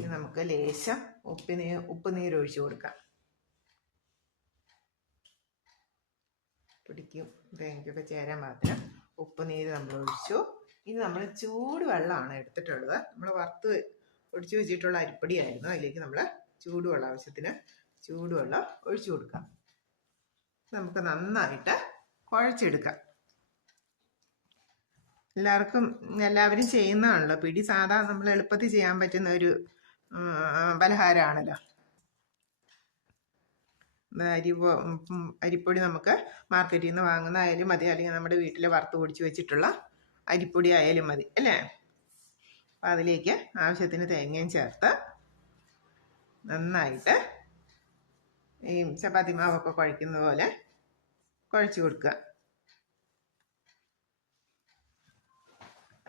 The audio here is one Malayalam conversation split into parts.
ഇനി നമുക്ക് ലേശം ഉപ്പ് നീര് ഒഴിച്ചു കൊടുക്കാം. പിടിക്കും തേങ്ങയ്ക്കൊക്കെ ചേരാൻ പാകത്തിന് ഉപ്പ് നീര് നമ്മൾ ഒഴിച്ചു. ഇനി നമ്മൾ ചൂടുവെള്ളമാണ് എടുത്തിട്ടുള്ളത്. നമ്മൾ വറുത്ത് ഒഴിച്ചു വെച്ചിട്ടുള്ള അരിപ്പൊടിയായിരുന്നു. അതിലേക്ക് നമ്മൾ ചൂടുവെള്ളം, ആവശ്യത്തിന് ചൂടുവെള്ളം ഒഴിച്ചു കൊടുക്കാം. നമുക്ക് നന്നായിട്ട് കുഴച്ചെടുക്കാം. എല്ലാവരും ചെയ്യുന്നതാണല്ലോ പിടി. സാധാരണ നമ്മൾ എളുപ്പത്തിൽ ചെയ്യാൻ പറ്റുന്ന ഒരു പലഹാരമാണല്ലോ. അരിപ്പൊടി നമുക്ക് മാർക്കറ്റിൽ നിന്ന് വാങ്ങുന്നതായാലും മതി, അല്ലെങ്കിൽ നമ്മുടെ വീട്ടിൽ വറുത്ത് പൊടിച്ച് വെച്ചിട്ടുള്ള അരിപ്പൊടി ആയാലും മതി അല്ലേ. അപ്പം അതിലേക്ക് ആവശ്യത്തിന് തേങ്ങയും ചേർത്ത് നന്നായിട്ട് ഈ ചപ്പാത്തി മാവൊക്കെ കുഴയ്ക്കുന്ന പോലെ കുഴച്ച് കൊടുക്കുക.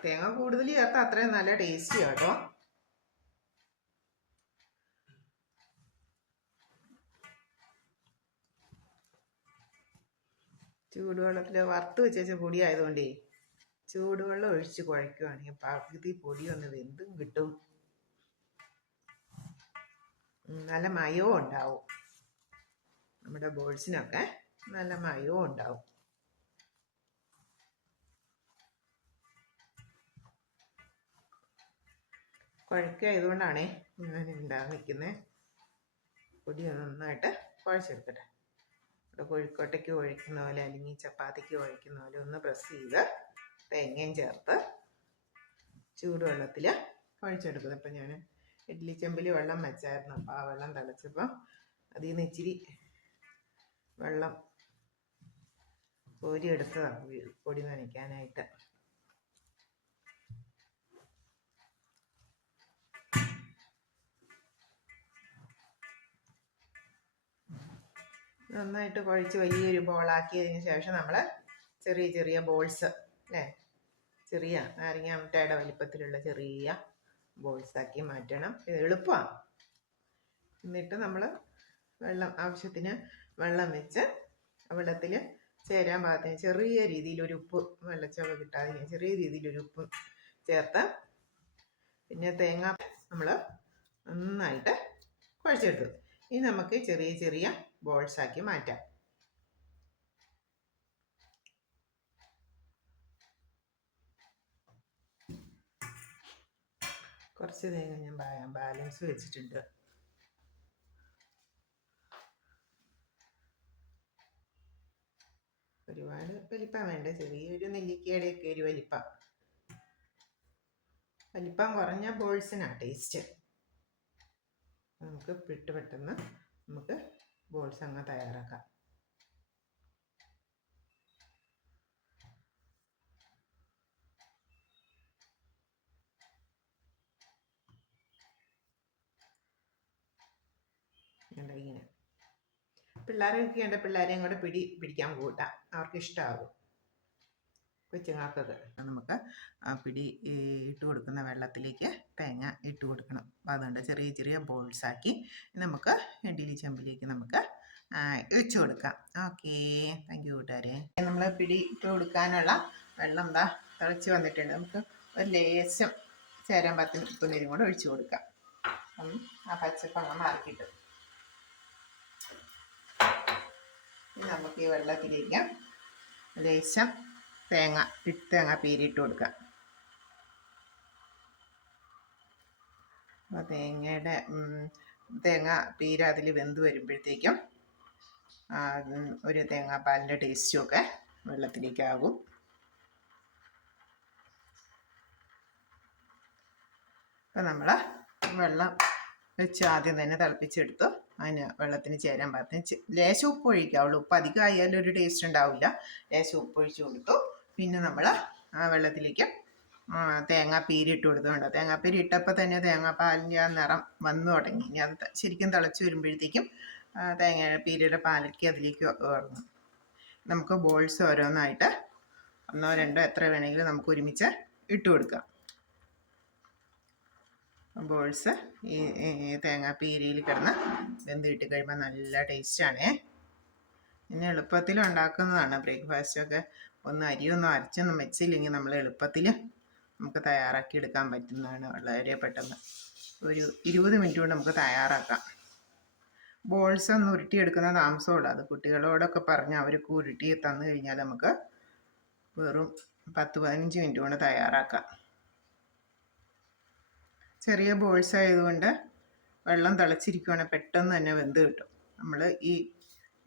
തേങ്ങ കൂടുതൽ ചേർത്താൽ അത്രയും നല്ല ടേസ്റ്റി കേട്ടോ. ചൂടുവെള്ളത്തിൽ വറുത്ത് വെച്ച പൊടി ആയതുകൊണ്ടേ ചൂടുവെള്ളം ഒഴിച്ച് കുഴയ്ക്കുകയാണെങ്കിൽ പകുതി പൊടി ഒന്ന് വെന്തും കിട്ടും, നല്ല മയവും ഉണ്ടാവും. നമ്മുടെ ബോൾസിനൊക്കെ നല്ല മയവും ഉണ്ടാവും. കുഴക്കായതുകൊണ്ടാണേ ഞാൻ നിൽക്കുന്നത്. പൊടി നന്നായിട്ട് കുഴച്ചെടുക്കട്ടെ. കോഴിക്കോട്ടയ്ക്ക് കുഴയ്ക്കുന്ന പോലെ അല്ലെങ്കിൽ ചപ്പാത്തിക്ക് കുഴയ്ക്കുന്ന പോലെ ഒന്ന് പ്രസ് ചെയ്ത് തേങ്ങയും ചേർത്ത് ചൂടുവെള്ളത്തിൽ കുഴച്ചെടുക്കുന്നത്. ഇപ്പം ഞാൻ ഇഡ്ഡലി ചെമ്പിൽ വെള്ളം വെച്ചായിരുന്നു. അപ്പോൾ ആ വെള്ളം തിളച്ചപ്പോൾ അതിൽ നിന്ന് ഇച്ചിരി വെള്ളം കോരിയെടുത്തതാണ് പൊടി നനയ്ക്കാനായിട്ട്. നന്നായിട്ട് കുഴച്ച് വലിയൊരു ബോളാക്കിയതിന് ശേഷം നമ്മൾ ചെറിയ ചെറിയ ബോൾസ് അല്ലേ, ചെറിയ നാരങ്ങ മുട്ടയുടെ വലിപ്പത്തിലുള്ള ചെറിയ ബോൾസാക്കി മാറ്റണം. ഇത് എളുപ്പമാണ്. എന്നിട്ട് നമ്മൾ ആവശ്യത്തിന് വെള്ളം വെച്ച് വെള്ളത്തിൽ ചേരാൻ പാകത്തിന് ചെറിയ രീതിയിലൊരു ഉപ്പ്, വെള്ളച്ചവ കിട്ടാതെ ചെറിയ രീതിയിലൊരു ഉപ്പ് ചേർത്ത് പിന്നെ തേങ്ങ നമ്മൾ നന്നായിട്ട് കുഴച്ചെടുത്തു. ഇനി നമുക്ക് ചെറിയ ചെറിയ ബോൾസാക്കി മാറ്റാം. കുറച്ച് തേങ്ങ ഞാൻ ബാലൻസ് വെച്ചിട്ടുണ്ട്. ഒരുപാട് വലിപ്പം വേണ്ട, ചെറിയൊരു നെല്ലിക്കയുടെയൊക്കെ ഒരു വലിപ്പം കുറഞ്ഞ ബോൾസിനാണ് ടേസ്റ്റ്. നമുക്ക് പെട്ടെന്ന് നമുക്ക് ബോൾസ് അങ്ങ് തയ്യാറാക്കാം. ഇങ്ങനെ പിള്ളേരൊക്കെ ഉണ്ട്, പിള്ളേരെയും കൂടെ പിടിക്കാൻ കൂട്ടാം, അവർക്ക് ഇഷ്ടമാകും. കൊച്ചുങ്ങൾക്കൊക്കെ നമുക്ക് പിടി ഇട്ട് കൊടുക്കുന്ന വെള്ളത്തിലേക്ക് തേങ്ങ ഇട്ട് കൊടുക്കണം. അപ്പോൾ അതുകൊണ്ട് ചെറിയ ചെറിയ ബോൾസാക്കി നമുക്ക് ഇഡ്ഡലി ചെമ്പിലേക്ക് നമുക്ക് വെച്ച് കൊടുക്കാം. ഓക്കേ, താങ്ക് യു കൂട്ടുകാരെ. നമ്മൾ പിടി ഇട്ട് കൊടുക്കാനുള്ള വെള്ളം തിളച്ച് വന്നിട്ടുണ്ട്. നമുക്ക് ഒരു ലേശം ചേരാൻ പറ്റുന്ന ഉപ്പുനീരും കൂടെ ഒഴിച്ചു കൊടുക്കാം. ആ പച്ചപ്പങ്ങ മാറിക്കിട്ടും. ഇനി നമുക്ക് ഈ വെള്ളത്തിലേക്ക് ലേശം തേങ്ങ പീരിയിട്ട് കൊടുക്കാം. അപ്പോൾ തേങ്ങ പീര അതിൽ വെന്ത് വരുമ്പോഴത്തേക്കും ഒരു തേങ്ങാപ്പാലിൻ്റെ ടേസ്റ്റും ഒക്കെ വെള്ളത്തിലേക്കാകും. അപ്പോൾ നമ്മൾ വെള്ളം വെച്ച് ആദ്യം തന്നെ തിളപ്പിച്ചെടുത്തു. അതിന് വെള്ളത്തിന് ചേരാൻ പാകത്തിന് ലേശം ഉപ്പ് ഒഴിക്കാവുള്ളൂ. ഉപ്പ് അധികം ആയാലും ഒരു ടേസ്റ്റ് ഉണ്ടാവില്ല. ലേശം ഉപ്പ് ഒഴിച്ച് കൊടുത്തു. പിന്നെ നമ്മൾ ആ വെള്ളത്തിലേക്ക് തേങ്ങാപ്പീരി ഇട്ട് കൊടുത്തുകൊണ്ട് തേങ്ങാപ്പീരി ഇട്ടപ്പോൾ തന്നെ തേങ്ങാപ്പാലിൻ്റെ ആ നിറം വന്നു തുടങ്ങി. ഇനി അത് ശരിക്കും തിളച്ച് വരുമ്പോഴത്തേക്കും തേങ്ങാപ്പീരിയുടെ പാലയ്ക്ക് അതിലേക്ക് ഇറങ്ങും. നമുക്ക് ബോൾസ് ഓരോന്നായിട്ട് 1 2 എത്ര വേണമെങ്കിലും നമുക്ക് ഒരുമിച്ച് ഇട്ട് കൊടുക്കാം. ബോൾസ് ഈ തേങ്ങാപ്പീരിയിൽ കിടന്ന് വെന്തിട്ട് കഴിയുമ്പോൾ നല്ല ടേസ്റ്റാണേ. പിന്നെ എളുപ്പത്തിൽ ഉണ്ടാക്കുന്നതാണ്. ബ്രേക്ക്ഫാസ്റ്റൊക്കെ അരിയൊന്നും അരച്ചൊന്നും വെച്ചില്ലെങ്കിൽ നമ്മൾ എളുപ്പത്തിൽ നമുക്ക് തയ്യാറാക്കി എടുക്കാൻ പറ്റുന്നതാണ്, വളരെ പെട്ടെന്ന്. ഒരു 20 മിനിറ്റ് കൊണ്ട് നമുക്ക് തയ്യാറാക്കാം. ബോൾസ് ഒന്ന് ഉരുട്ടിയെടുക്കുന്ന താമസമുള്ളൂ. അത് കുട്ടികളോടൊക്കെ പറഞ്ഞ് അവർക്ക് ഉരുട്ടി തന്നു കഴിഞ്ഞാൽ നമുക്ക് വെറും 10-15 മിനിറ്റ് കൊണ്ട് തയ്യാറാക്കാം. ചെറിയ ബോൾസ് ആയതുകൊണ്ട് വെള്ളം തിളച്ചിരിക്കുകയാണെങ്കിൽ പെട്ടെന്ന് തന്നെ വെന്ത് കിട്ടും. നമ്മൾ ഈ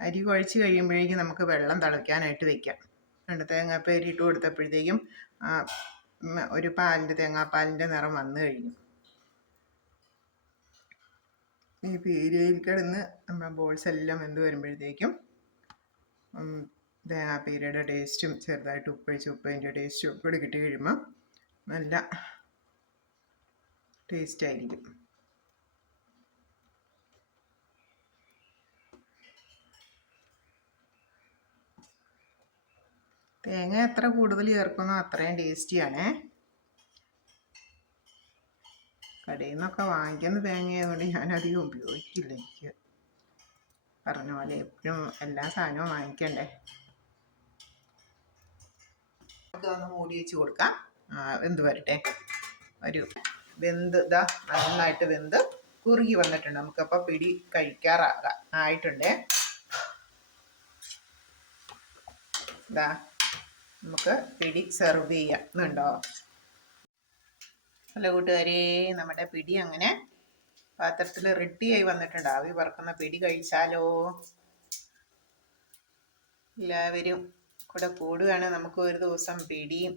അരി കുഴച്ച് കഴിയുമ്പോഴേക്കും നമുക്ക് വെള്ളം തിളയ്ക്കാനായിട്ട് വെക്കാം. 2 തേങ്ങാപ്പേരി ഇട്ട് കൊടുത്തപ്പോഴത്തേക്കും ഒരു തേങ്ങാപ്പാലിൻ്റെ നിറം വന്നു കഴിഞ്ഞു. ഈ പീരിയയിൽ കിടന്ന് നമ്മുടെ ബോൾസ് എല്ലാം വെന്ത് വരുമ്പോഴത്തേക്കും തേങ്ങാപ്പീരയുടെ ടേസ്റ്റും ചെറുതായിട്ട് ഉപ്പതിൻ്റെ ടേസ്റ്റും ഒക്കെ കൂടി കിട്ടി കഴിയുമ്പോൾ നല്ല ടേസ്റ്റായിരിക്കും. തേങ്ങ എത്ര കൂടുതൽ ചേർക്കുന്നോ അത്രയും ടേസ്റ്റിയാണേ. കടയിൽ നിന്നൊക്കെ വാങ്ങിക്കുന്ന തേങ്ങയായതുകൊണ്ട് ഞാനധികം ഉപയോഗിക്കില്ല. എനിക്ക് പറഞ്ഞ പോലെ എപ്പോഴും എല്ലാ സാധനവും വാങ്ങിക്കണ്ടേ. നമുക്കൊന്ന് മൂടി വെച്ച് കൊടുക്കാം. വെന്ത് വരട്ടെ. ഒരു നന്നായിട്ട് വെന്ത് കുറുകി വന്നിട്ടുണ്ട്. നമുക്കപ്പോൾ പിടി ആയിട്ടുണ്ടേ. നമുക്ക് പിടി സെർവ് ചെയ്യാന്നുണ്ടോ. ഹലോ കൂട്ടുകാരെ, നമ്മുടെ പിടി അങ്ങനെ പാത്രത്തിൽ റെഡിയായി വന്നിട്ടുണ്ട്. ആവി പറക്കുന്ന പിടി കഴിച്ചാലോ. എല്ലാവരും കൂടെ കൂടുകയാണ്. നമുക്ക് ഒരു ദിവസം പിടിയും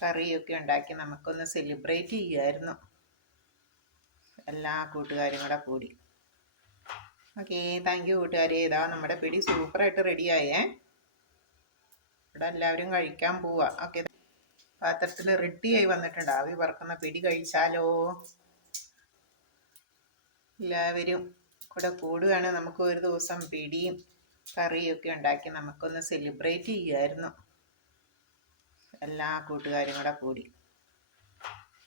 കറിയൊക്കെ ഉണ്ടാക്കി നമുക്കൊന്ന് സെലിബ്രേറ്റ് ചെയ്യുമായിരുന്നു, എല്ലാ കൂട്ടുകാരും കൂടെ കൂടി. ഓക്കെ, താങ്ക് യു കൂട്ടുകാരെ. നമ്മുടെ പിടി സൂപ്പറായിട്ട് റെഡിയായേ. ഇവിടെ എല്ലാവരും കഴിക്കാൻ പോവാ. ഓക്കെ, പാത്രത്തിൽ റെഡിയായി വന്നിട്ടുണ്ട്. ആവി പറക്കുന്ന പിടി കഴിച്ചാലോ. എല്ലാവരും കൂടെ കൂടുകയാണ്. നമുക്ക് ഒരു ദിവസം പിടിയും കറിയൊക്കെ ഉണ്ടാക്കി നമുക്കൊന്ന് സെലിബ്രേറ്റ് ചെയ്യുമായിരുന്നു, എല്ലാ കൂട്ടുകാരും കൂടെ കൂടി.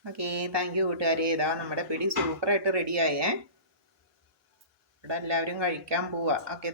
ഓക്കെ, താങ്ക് യു കൂട്ടുകാരെ. നമ്മുടെ പിടി സൂപ്പറായിട്ട് റെഡിയായേ. ഇവിടെ എല്ലാവരും കഴിക്കാൻ പോവാ. ഓക്കെ.